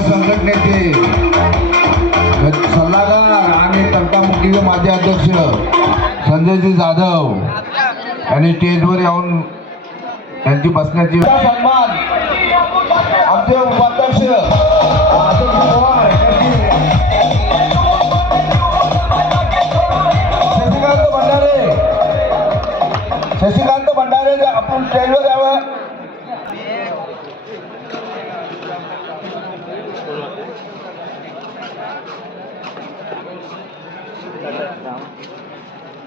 संघटनेचे सल्लागार आणि तंटामुक्तीचे माझे अध्यक्ष संजयजी जाधव यांनी स्टेजवर येऊन त्यांची बसण्याची सन्मान. आमचे उपाध्यक्ष शशिकांत भंडारे. शशिकांत भंडारे जे आपण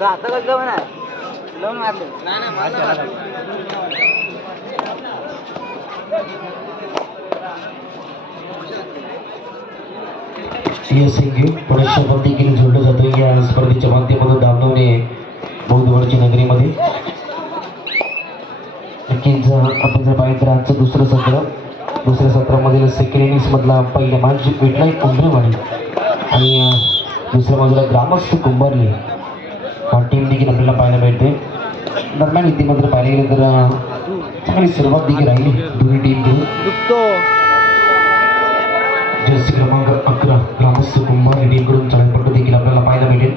आता कसं मारले पुरस्कार देखील जोडलं जातं या स्पर्धेच्या माध्यमातून दामनवणे बौद्धवाडची नगरीमध्ये. नक्कीच आपण जर पाहिलं तर आजचं दुसरं सत्र दुसऱ्या सत्रामधील सेकंड इनिंग्समधला पहिला मॅच भेटला कुंभरेवाडी आणि दुसऱ्या बाजूला ग्रामस्थ कुंभारली. हा टीम देखील आपल्याला पाहायला मिळते दरम्यान इतिमत्र पाहायला गेलं तर अं, चांगली सुरुवात देखील राहिली दोन्ही टीमकडून दुखतो जर्सी क्रमांक अकरा ग्रामस्थ कुंभार या टीमकडून चढपट्टू देखील आपल्याला पाहायला मिळेल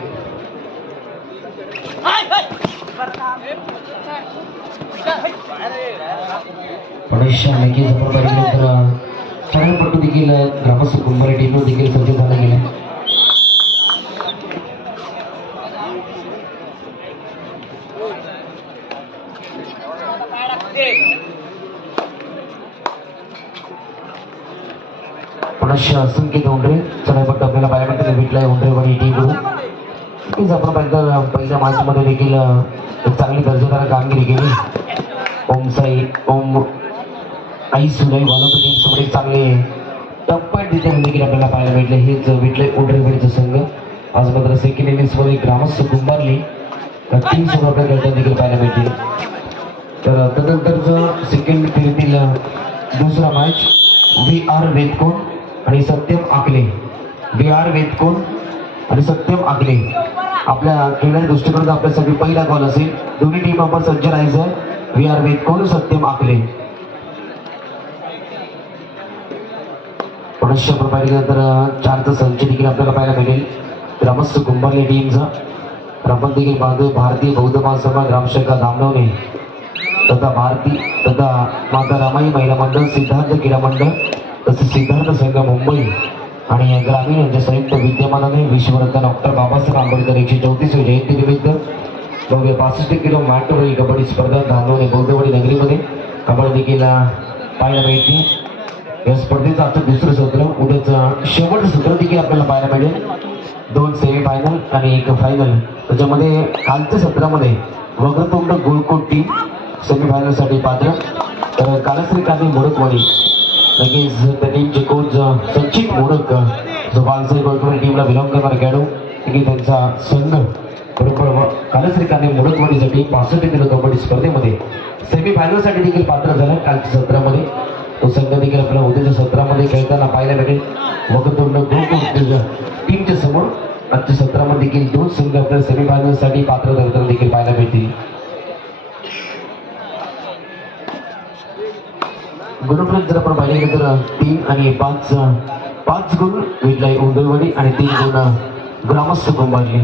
गणेश नक्कीच आपण पाहिलं तर चढपट्टू देखील ग्रामस्थ कुंभार या टीमवर देखील सज्ज झाला गेला पुनश्च असंख्य धोंडरे चढाईपट्टू आपल्याला पाहायला मिळतात भेटलाय उंडरेवाडी टीमकडून नक्कीच आपण पहिल्या पहिल्या मॅचमध्ये देखील एक चांगली दर्जेदार कामगिरी केली. ओम साई ओम आई सुनाई वालोपती टीमसमोर एक चांगले टप्प्यात देखील देखील आपल्याला पाहायला भेटले. हेच भेटले उंडरेवाडीचा संघ. आज मात्र सेकंड इनिंग्समध्ये ग्रामस्थ कुंभारली तीन समोर आपल्याला खेळताना देखील पाहायला भेटली तर तदनंतरचं सेकंड फेरीतील दुसरा मॅच व्ही आर वेदकोण आणि सत्यम आकले. व्ही आर वेदकोण आणि सत्यम आकले. आपल्या क्रीडा दृष्टिकोनात आपल्यासाठी पहिला कॉल असेल. दोन्ही टीम आपण सज्ज राहायचं वी आर वेदकोण सत्यम आकले. पुनश्च आपण पाहिलं तर अं, संच देखील आपल्याला पाहायला मिळेल. ग्रामस्थ कुंभारली टीमचा तर देखील बांधव भारतीय बौद्ध महासभा ग्रामशाखा धामणवणे तथा भारती तथा माता रमाई महिला मंडळ सिद्धार्थ क्रीडा मंडळ तसेच सिद्धार्थ संघ मुंबई. आणि ग्रामीण यांच्या संयुक्त विद्यमानाने विश्वरत्न डॉक्टर बाबासाहेब आंबेडकर एकशे चौतीसवी जयंतीनिमित्त भव्य पासष्ट किलो मॅटोरी कबड्डी स्पर्धा धानवणे बौद्धवाडी नगरीमध्ये कबड्डी देखील पाहायला मिळते. या स्पर्धेचं आता दुसरं सत्र उद्याचं शेवटचं सत्र देखील आपल्याला पाहायला मिळेल. दोन सेमी फायनल आणि एक फायनल त्याच्यामध्ये कालच्या सत्रामध्ये वक्रतुंड गोलकोट टीम सेमी फायनलसाठी पात्र. तर कालश्री कांदी मोडकवाडी लगेच त्या टीमचे कोच संचित मोडक जो बालसाहेब गोलकोट टीमला बिलॉंग करणारा खेळाडू की त्यांचा संघ बरोबर कालश्रीकाने कांदी पासष्ट किलो कबड्डी स्पर्धेमध्ये सेमीफायनलसाठी देखील पात्र झाला कालच्या सत्रामध्ये तो संघ देखील आपल्या उद्याच्या सत्रामध्ये खेळताना पाहायला भेटेल वगतोंड गोकुळ टीमच्या समोर आजच्या सत्रामध्ये देखील दोन संघ आपल्याला सेमीफायनलसाठी पात्र ठरताना देखील पाहायला मिळतील गुणफलक जर आपण पाहिले तर तीन आणि पाच पाच गुण विजय उदयवाडी आणि तीन गुण ग्रामस्थ कुंभारली.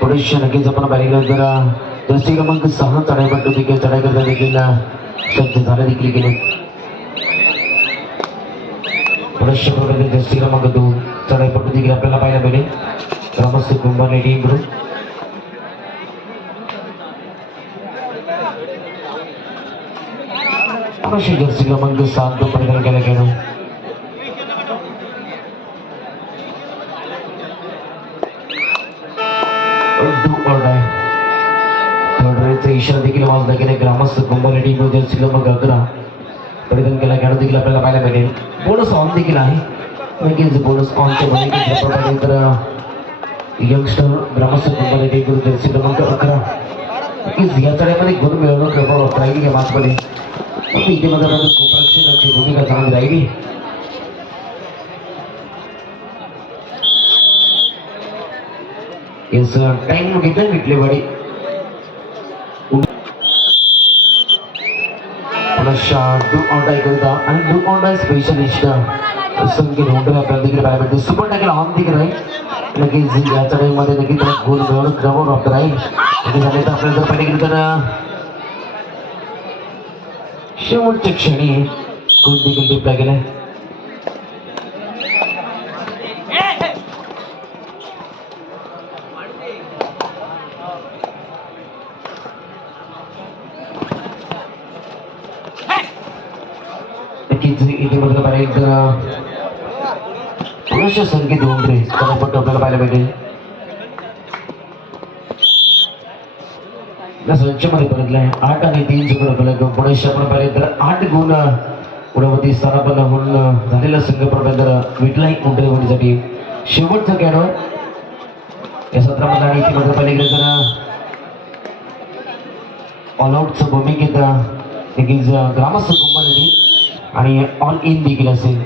थोडेसे नक्कीच आपण पाहिलं तर जास्ती क्रमांक सहा चढाईपट्टू देखील चढाई करता देखील सज्ज झाले देखील गेले. थोडेसे प्रकारे जास्ती क्रमांक देखील आपल्याला पाहायला मिळेल. ग्रामस्थ कुंभारने टीम ग्रुप थोडेसे जास्ती क्रमांक केला गेला. इशारा देखील वाजला गेला ग्रामस्थ कुंभारी टीम जर्सी क्रमांक अकरा. परिधान केला. खेळ देखील आपल्याला पाहायला मिळेल. बोनस ऑन देखील आहे. नक्कीच बोनस ऑनच्या मध्ये तर यंगस्टर ग्रामस्थ कुंभारी टीम जर्सी क्रमांक अकरा. नक्कीच या चढ्यामध्ये गुण मिळवणं प्रभाव राहिली या मॅचमध्ये पण इथे मात्र गोपालक्षणाची भूमिका चांगली राहिली. येस टाइम घेतलं विटलेवाडी do do or die and आणि डू ऑनडाय स्पेशलिस्ट संख्येत होंडर आपल्याला देखील पाहायला भेटते सुपर टॅकल ऑन देखील राहील लगेच या चढाईमध्ये लगेच त्याला गोल मिळवणं क्रमवर वापरत तर आपल्याला जर पाहिजे तर शेवटच्या क्षणी गोल देखील टिपला गेलाय नक्कीच इथे मात्र पाहिजे तर पुरुष संगीत होऊन रे त्याला पण आपल्याला पाहायला पाहिजे संचमध्ये परतलाय आठ आणि तीन चुकड आपल्याला पुरुष आपण पाहिले तर आठ गुण गुणवती स्थानापन्न होऊन झालेला संघ प्रबंध विटलाई उंटरवडीसाठी शेवटचा कॅडर या सत्रामध्ये आणि इथे मात्र पाहिले गेलं तर ऑलआउटचं भूमिकेत देखील ग्रामस्थ कुंभ आणि ऑल इन देखील असेल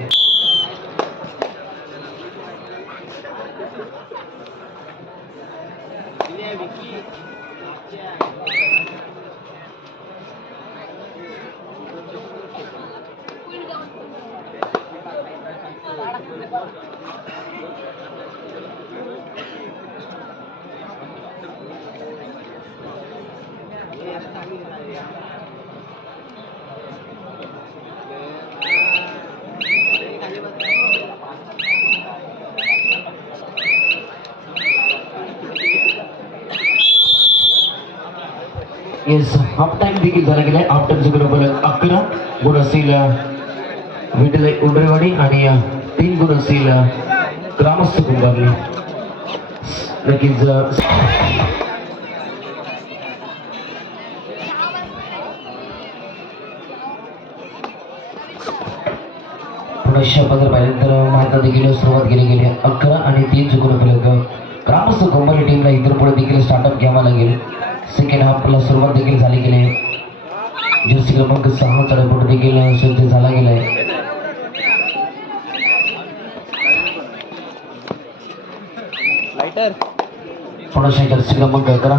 येस हाफ टाइम देखील झाला गेलाय हाफ टाइमचं बरोबर अकरा गुण असतील विठल उंबरेवाडी आणि तीन गुण असतील ग्रामस्थ कुंभारले नक्कीच पुनश्च पदर पाहिजे तर माता देखील सुरुवात केली गेली अकरा आणि तीन चुकून उपलब्ध ग्रामस्थ कुंभारी टीमला इतर पुढे देखील स्टार्टअप घ्यावा लागेल सेकंड हाफला सुरुवात देखील झाली गेली आहे जर्सी क्रमांक सहा चढपट देखील सज्ज झाला गेलाय लाइटर पुनश्च जर्सी क्रमांक अकरा.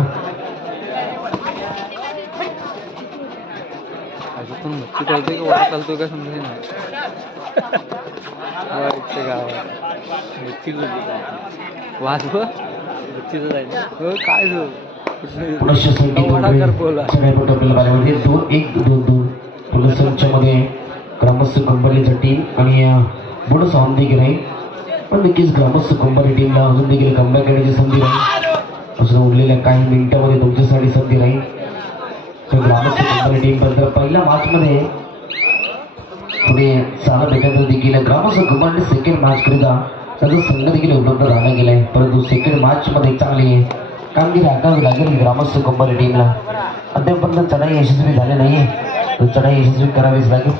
हो काय जो पुनश्च दोन एक दोन दोन. पुन्हा संचमध्ये ग्रामस्थ टीम आणि बोनस ऑन देखील आहे. पण नक्कीच ग्रामस्थ कुंभारी टीमला अजून देखील कमबॅक करण्याची संधी राहील. अजून उरलेल्या काही मिनिटामध्ये तुमच्यासाठी संधी राहील. तर ग्रामस्थ कुंभारी टीमबद्दल पहिल्या मॅचमध्ये पुढे चालत भेटत देखील ग्रामस्थ कुंभारी सेकंड मॅच करिता त्याचा संघ देखील उपलब्ध राहला गेलाय. परंतु सेकंड मॅच मध्ये चांगली कामगिरी आखावी लागेल ग्रामस्थ कुंभारी टीमला अद्यापर्यंत चढाई यशस्वी झाली नाहीये तर चढाई यशस्वी करावीच लागेल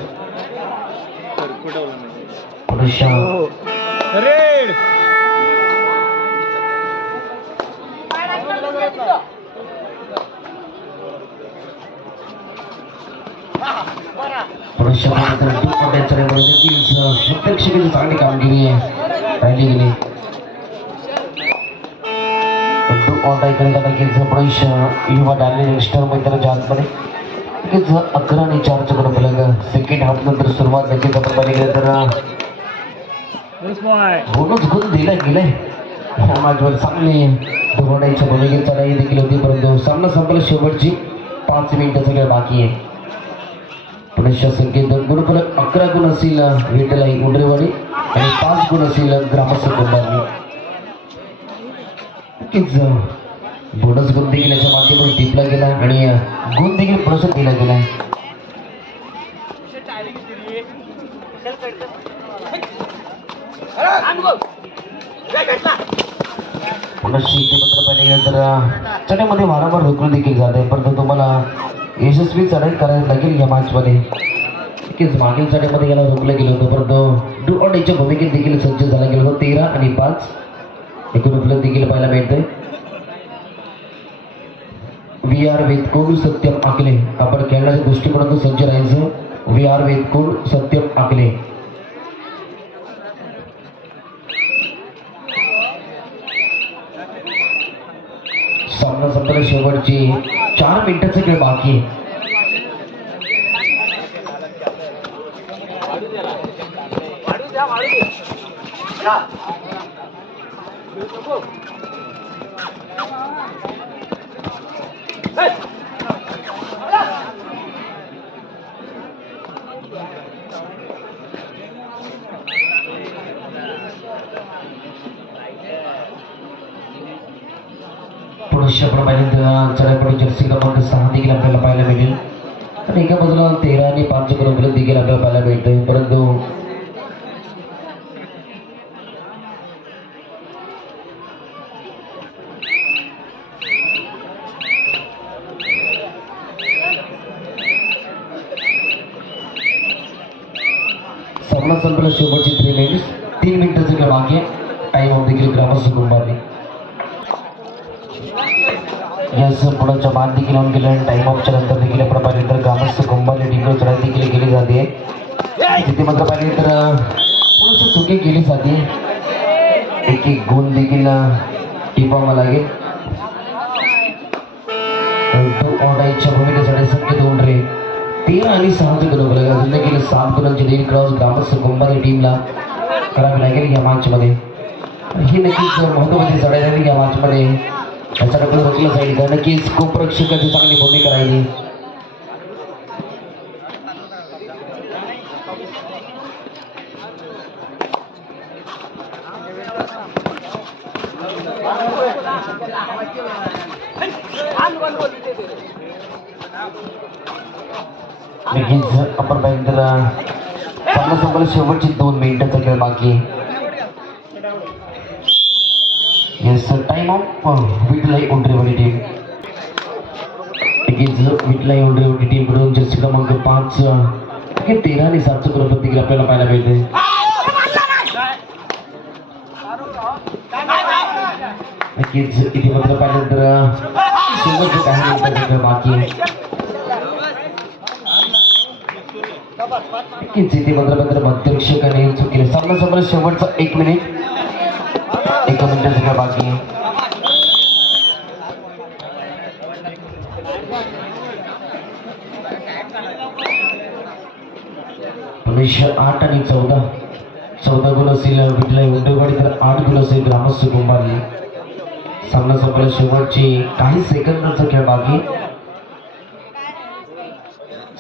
चांगली कामगिरी आहे राहिली गेली नक्कीच प्रवेश युवा डायले यंगस्टर मैदानाच्या आतमध्ये. नक्कीच अकरा आणि चारच्या कडे फलक सेकंड हाफ नंतर सुरुवात नक्कीच आपण पाहिली गेलं तर होणच गुण दिला गेलाय. ह्या माझ्यावर चांगली धोरणाच्या भूमिकेत चढाई देखील होती परंतु सामना संपला शेवटची पाच मिनिटाचा वेळ बाकी आहे. पुण्याच्या संख्येत गुणफलक अकरा गुण असतील विठ्ठलाई उंडरेवाडी. आणि पाच गुण असतील ग्रामस्थ कुटुंबांनी नक्कीच बोनस गुण देखील याच्या माध्यमातून टिपला गेला आणि गुण देखील पुढे दिला गेला पत्र पाहिले गेलं तर चढाईमध्ये वारंवार रोखलं देखील जात आहे परंतु तुम्हाला यशस्वी चढाई करायला लागेल या मॅचमध्ये नक्कीच मागील चढ्यामध्ये याला रोखलं गेलं होतं. परंतु डू ऑट याच्या भूमिकेत देखील सज्ज झाला गेलं होतं. तेरा आणि पाच. एकूण उपलब्ध देखील पाहायला मिळतंय. वी आर वेदकोड सत्यम आकले आपण खेळण्याच्या दृष्टिकोनातून सज्ज राहायचं. वी आर वेदकोड सत्यम आकले सामना सत्र शेवटची. चार मिनिटाचा खेळ बाकी आहे. Yeah. चढापडी जर्सी क्रमांक सहा देखील आपल्याला पाहायला मिळेल आणि एका बाजूला तेरा आणि पाच क्रमांक देखील आपल्याला पाहायला मिळतोय परंतु सामना संपला शेवटची थ्री मिनिट्स तीन मिनिटाचं खेळ बाकी आहे टाईम देखील ग्रामस्थ कुंभारने यस पुढच्या बाद देखील ऑन केलं आणि टाइम ऑफच्या नंतर देखील आपण पाहिले तर ग्रामस्थ कुंभारने टिकलं चढाई देखील केली जाते तिथे मात्र पाहिले तर थोडंसं चुकी केली जाते एक एक गुण देखील टिपावं लागेल तो ऑर्डाईच्या भूमिकेसाठी संख्या दोन रे तेरा आणि सहाचे गुण अजून देखील सात गुणांची क्रॉस ग्रामस्थ कुंभारी टीमला करावी लागेल या मॅचमध्ये ही नक्कीच महत्वाची चढाई राहिली या मॅचमध्ये त्याच्याकडे रोखलं जाईल नक्कीच खूप प्रेक्षकाची चांगली भूमिका राहिली नक्कीच अपर बँकला पन्नास सामना संपला शेवटची दोन मिनिटाचा खेळ बाकी. येस टाइम ऑफ विटलाई उंडरेवाडी टीम नक्कीच विटलाई उंडरेवाडी टीमकडून जर्सी क्रमांक पाच हे तेरा आणि सातचं क्रमांक देखील आपल्याला पाहायला मिळते. नक्कीच इथे मात्र पाहिल्यानंतर शेवटचं काही मिनिटाचा खेळ बाकी. आहे नक्कीच इथे मध्यक्षकाने चुकीने सामना संपला शेवटचा एक मिनिट एका मिनिटाचं काय बाकी आहे. आठ आणि चौदा. चौदा गुण असेल विठलाई उंडरवाडी तर आठ गुण असेल ग्रामस्थ कुंभारी सामना संपला शेवटची काही सेकंदाचा खेळ बाकी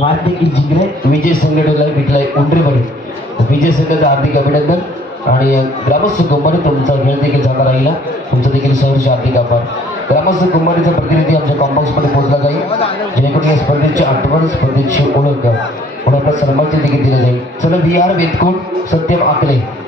मार्ग की जिंकले. विजय संघटनेला भेटलाय उंडरेवाडी विजय संघाचं हार्दिक अभिनंदन. आणि ग्रामस्थ कुंभारी तुमचा खेळ देखील चांगला राहिला. तुमचं देखील सहर्ष हार्दिक आभार. ग्रामस्थ कुंभारीचा प्रतिनिधी आमच्या कॉम्पाऊंडमध्ये पोहोचला जाईल. जेणेकरून या स्पर्धेची आठवण स्पर्धेची ओळख म्हणून सर्वांचे देखील दिले जाईल. चला बी आर वेदकोट सत्यम आकले.